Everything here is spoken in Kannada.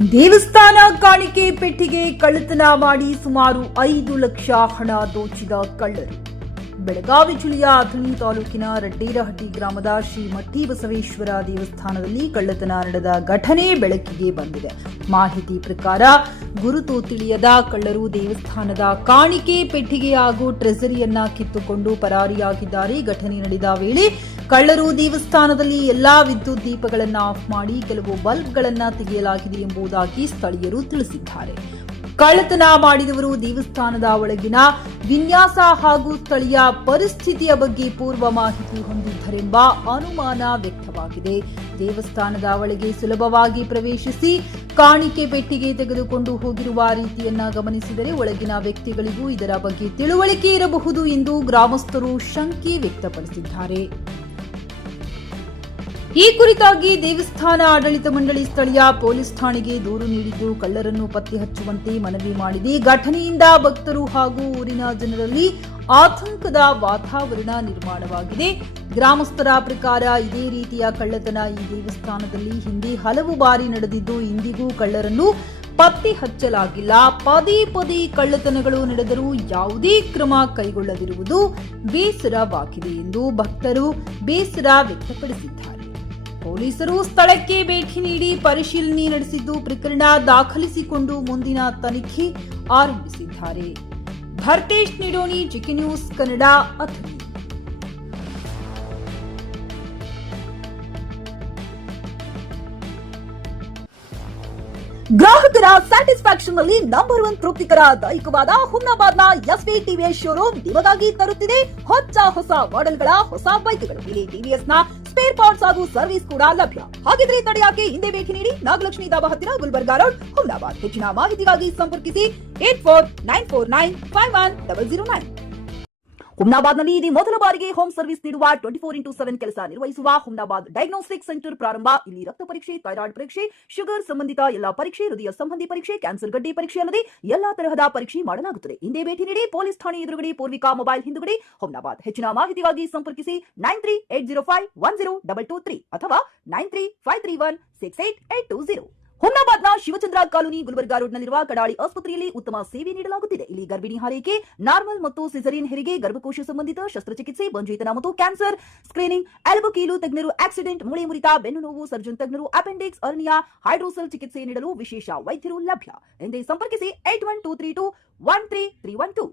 ದೇವಸ್ಥಾನ ಕಾಣಿಕೆ ಪೆಟ್ಟಿಗೆ ಕಳ್ಳತನ ಮಾಡಿ ಸುಮಾರು 5 ಲಕ್ಷ ಹಣ ದೋಚಿದ ಕಳ್ಳರು. ಬೆಳಗಾವಿ ಜಿಲ್ಲೆಯ ಅಥಣಿ ತಾಲೂಕಿನ ರಡ್ಡೇರಹಟ್ಟಿ ಗ್ರಾಮದ ಶ್ರೀ ಮಟ್ಟಿ ಬಸವೇಶ್ವರ ದೇವಸ್ಥಾನದಲ್ಲಿ ಕಳ್ಳತನ ನಡೆದ ಘಟನೆ ಬೆಳಕಿಗೆ ಬಂದಿದೆ. ಮಾಹಿತಿ ಪ್ರಕಾರ ಗುರುತು ತಿಳಿಯದ ಕಳ್ಳರು ದೇವಸ್ಥಾನದ ಕಾಣಿಕೆ ಪೆಟ್ಟಿಗೆ ಹಾಗೂ ಟ್ರೆಸರಿಯನ್ನ ಕಿತ್ತುಕೊಂಡು ಪರಾರಿಯಾಗಿದ್ದಾರೆ. ಘಟನೆ ನಡೆದ ವೇಳೆ ಕಳ್ಳರು ದೇವಸ್ಥಾನದಲ್ಲಿ ಎಲ್ಲಾ ವಿದ್ಯುತ್ ದೀಪಗಳನ್ನು ಆಫ್ ಮಾಡಿ ಕೆಲವು ಬಲ್ಬ್ಗಳನ್ನು ತೆಗೆಯಲಾಗಿದೆ ಎಂಬುದಾಗಿ ಸ್ಥಳೀಯರು ತಿಳಿಸಿದ್ದಾರೆ. ಕಳ್ಳತನ ಮಾಡಿದವರು ದೇವಸ್ಥಾನದ ಒಳಗಿನ ವಿನ್ಯಾಸ ಹಾಗೂ ಸ್ಥಳೀಯ ಪರಿಸ್ಥಿತಿಯ ಬಗ್ಗೆ ಪೂರ್ವ ಮಾಹಿತಿ ಹೊಂದಿದ್ದರೆಂಬ ಅನುಮಾನ ವ್ಯಕ್ತವಾಗಿದೆ. ದೇವಸ್ಥಾನದ ಒಳಗೆ ಸುಲಭವಾಗಿ ಪ್ರವೇಶಿಸಿ ಕಾಣಿಕೆ ಪೆಟ್ಟಿಗೆ ತೆಗೆದುಕೊಂಡು ಹೋಗಿರುವ ರೀತಿಯನ್ನ ಗಮನಿಸಿದರೆ ಒಳಗಿನ ವ್ಯಕ್ತಿಗಳಿಗೂ ಇದರ ಬಗ್ಗೆ ತಿಳುವಳಿಕೆ ಇರಬಹುದು ಎಂದು ಗ್ರಾಮಸ್ಥರು ಶಂಕೆ ವ್ಯಕ್ತಪಡಿಸಿದ್ದಾರೆ. ಈ ಕುರಿತಾಗಿ ದೇವಸ್ಥಾನ ಆಡಳಿತ ಮಂಡಳಿ ಸ್ಥಳೀಯ ಪೊಲೀಸ್ ಠಾಣೆಗೆ ದೂರು ನೀಡಿದ್ದು ಕಳ್ಳರನ್ನು ಪತ್ತೆ ಹಚ್ಚುವಂತೆ ಮನವಿ ಮಾಡಿದೆ. ಘಟನೆಯಿಂದ ಭಕ್ತರು ಹಾಗೂ ಊರಿನ ಜನರಲ್ಲಿ ಆತಂಕದ ವಾತಾವರಣ ನಿರ್ಮಾಣವಾಗಿದೆ. ಗ್ರಾಮಸ್ಥರ ಪ್ರಕಾರ ಇದೇ ರೀತಿಯ ಕಳ್ಳತನ ಈ ದೇವಸ್ಥಾನದಲ್ಲಿ ಹಿಂದೆ ಹಲವು ಬಾರಿ ನಡೆದಿದ್ದು ಇಂದಿಗೂ ಕಳ್ಳರನ್ನು ಪತ್ತೆ ಹಚ್ಚಲಾಗಿಲ್ಲ. ಪದೇ ಪದೇ ಕಳ್ಳತನಗಳು ನಡೆದರೂ ಯಾವುದೇ ಕ್ರಮ ಕೈಗೊಳ್ಳದಿರುವುದು ಬೇಸರವಾಗಿದೆ ಎಂದು ಭಕ್ತರು ಬೇಸರ ವ್ಯಕ್ತಪಡಿಸಿದ್ದಾರೆ. ಪೊಲೀಸರು ಸ್ಥಳಕ್ಕೆ ಭೇಟಿ ನೀಡಿ ಪರಿಶೀಲನೆ ನಡೆಸಿದ್ದು ಪ್ರಕರಣ ದಾಖಲಿಸಿಕೊಂಡು ಮುಂದಿನ ತನಿಖೆ ಆರಂಭಿಸಿದ್ದಾರೆ. Bharthesh Nidoni, GK news Kannada, Athani. ಗ್ರಾಹಕರ ಸ್ಯಾಟಿಸ್ಫ್ಯಾಕ್ಷನ್ ನಲ್ಲಿ ನಂಬರ್ 1 ತೃಪ್ತಿಕರ ದೈಹಿಕವಾದ ಹುಮ್ನಾಬಾದ್ನ ಎಸ್ವಿ ಟಿವಿಎಸ್ ಶೋರೂಮ್ ನಿಮಗಾಗಿ ತರುತ್ತಿದೆ ಹೊಸ ಮಾಡೆಲ್ಗಳ ಹೊಸ ಬೈಕ್ಗಳು. ಇಲ್ಲಿ ಟಿವಿಎಸ್ ನ ಸ್ಪೇರ್ ಪಾರ್ಟ್ಸ್ ಹಾಗೂ ಸರ್ವಿಸ್ ಕೂಡ ಲಭ್ಯ. ಹಾಗಿದ್ರೆ ತಡೆಯಾಕೆ ಹಿಂದೆ ಭೇಟಿ ನೀಡಿ. ನಾಗಲಕ್ಷ್ಮಿ ದಾಬಾ ಹತ್ತಿರ, ಗುಲ್ಬರ್ಗಾ ರೋಡ್, ಹುಮ್ನಾಬಾದ್. ಹೆಚ್ಚಿನ ಮಾಹಿತಿಗಾಗಿ ಸಂಪರ್ಕಿಸಿ 8494951009. ಹುಮ್ನಾಬಾದ್ನಲ್ಲಿ ಇದು ಮೊದಲ ಬಾರಿಗೆ ಹೋಮ್ ಸರ್ವಿಸ್ ನೀಡುವ 24x7 ಕೆಲಸ ನಿರ್ವಹಿಸುವ ಹುಮ್ನಾಬಾದ್ ಡಯಾಗ್ನೋಸ್ಟಿಕ್ ಸೆಂಟರ್ ಪ್ರಾರಂಭ. ಇಲ್ಲಿ ರಕ್ತ ಪರೀಕ್ಷೆ, ಥೈರಾಯ್ಡ್ ಪರೀಕ್ಷೆ, ಶುಗರ್ ಸಂಬಂಧಿತ ಎಲ್ಲಾ ಪರೀಕ್ಷೆ, ಹೃದಯ ಸಂಬಂಧಿ ಪರೀಕ್ಷೆ, ಕ್ಯಾನ್ಸರ್ ಗಡ್ಡೆ ಪರೀಕ್ಷೆ ಅಲ್ಲದೆ ಎಲ್ಲಾ ತರಹದ ಪರೀಕ್ಷೆ ಮಾಡಲಾಗುತ್ತದೆ. ಹಿಂದೆ ಭೇಟಿ ನೀಡಿ. ಪೊಲೀಸ್ ಠಾಣೆ ಎದುರುಗಡೆ, ಪೂರ್ವಿಕಾ ಮೊಬೈಲ್ ಹಿಂದುಗಡೆ, ಹುಮ್ನಾಬಾದ್. ಹೆಚ್ಚಿನ ಮಾಹಿತಿಗಾಗಿ ಸಂಪರ್ಕಿಸಿ 93805223 ಅಥವಾ 9353168820. ಹುಮ್ನಾಬಾದ್ನ ಶಿವಚಂದ್ರ ಕಾಲೋನಿ, ಗುಲ್ಬರ್ಗಾ ರೋಡ್ನಲ್ಲಿರುವ ಕಡಾಳಿ ಆಸ್ಪತ್ರೆಯಲ್ಲಿ ಉತ್ತಮ ಸೇವೆ ನೀಡಲಾಗುತ್ತಿದೆ. ಇಲ್ಲಿ ಗರ್ಭಿಣಿ ಹಾರೈಕೆ, ನಾರ್ಮಲ್ ಮತ್ತು ಸಿಸರಿನ್ ಹೆರಿಗೆ, ಗರ್ಭಕೋಶ ಸಂಬಂಧಿತ ಶಸ್ತ್ರಚಿಕಿತ್ಸೆ, ಬಂಜೇತನ ಮತ್ತು ಕ್ಯಾನ್ಸರ್ ಸ್ಕ್ರೀನಿಂಗ್, ಎಲ್ಬೋ ಕೀಲು ತಜ್ಞರು, ಆಕ್ಸಿಡೆಂಟ್, ಮೂಳೆ ಮುರಿತ, ಬೆನ್ನು ನೋವು, ಸರ್ಜನ್ ತಜ್ಞರು, ಅಪೆಂಡಿಕ್ಸ್, ಅರ್ನಿಯಾ, ಹೈಡ್ರೋಸೆಲ್ ಚಿಕಿತ್ಸೆ ನೀಡಲು ವಿಶೇಷ ವೈದ್ಯರು ಲಭ್ಯ. ಎಂದೇ ಸಂಪರ್ಕಿಸಿ 8123213312.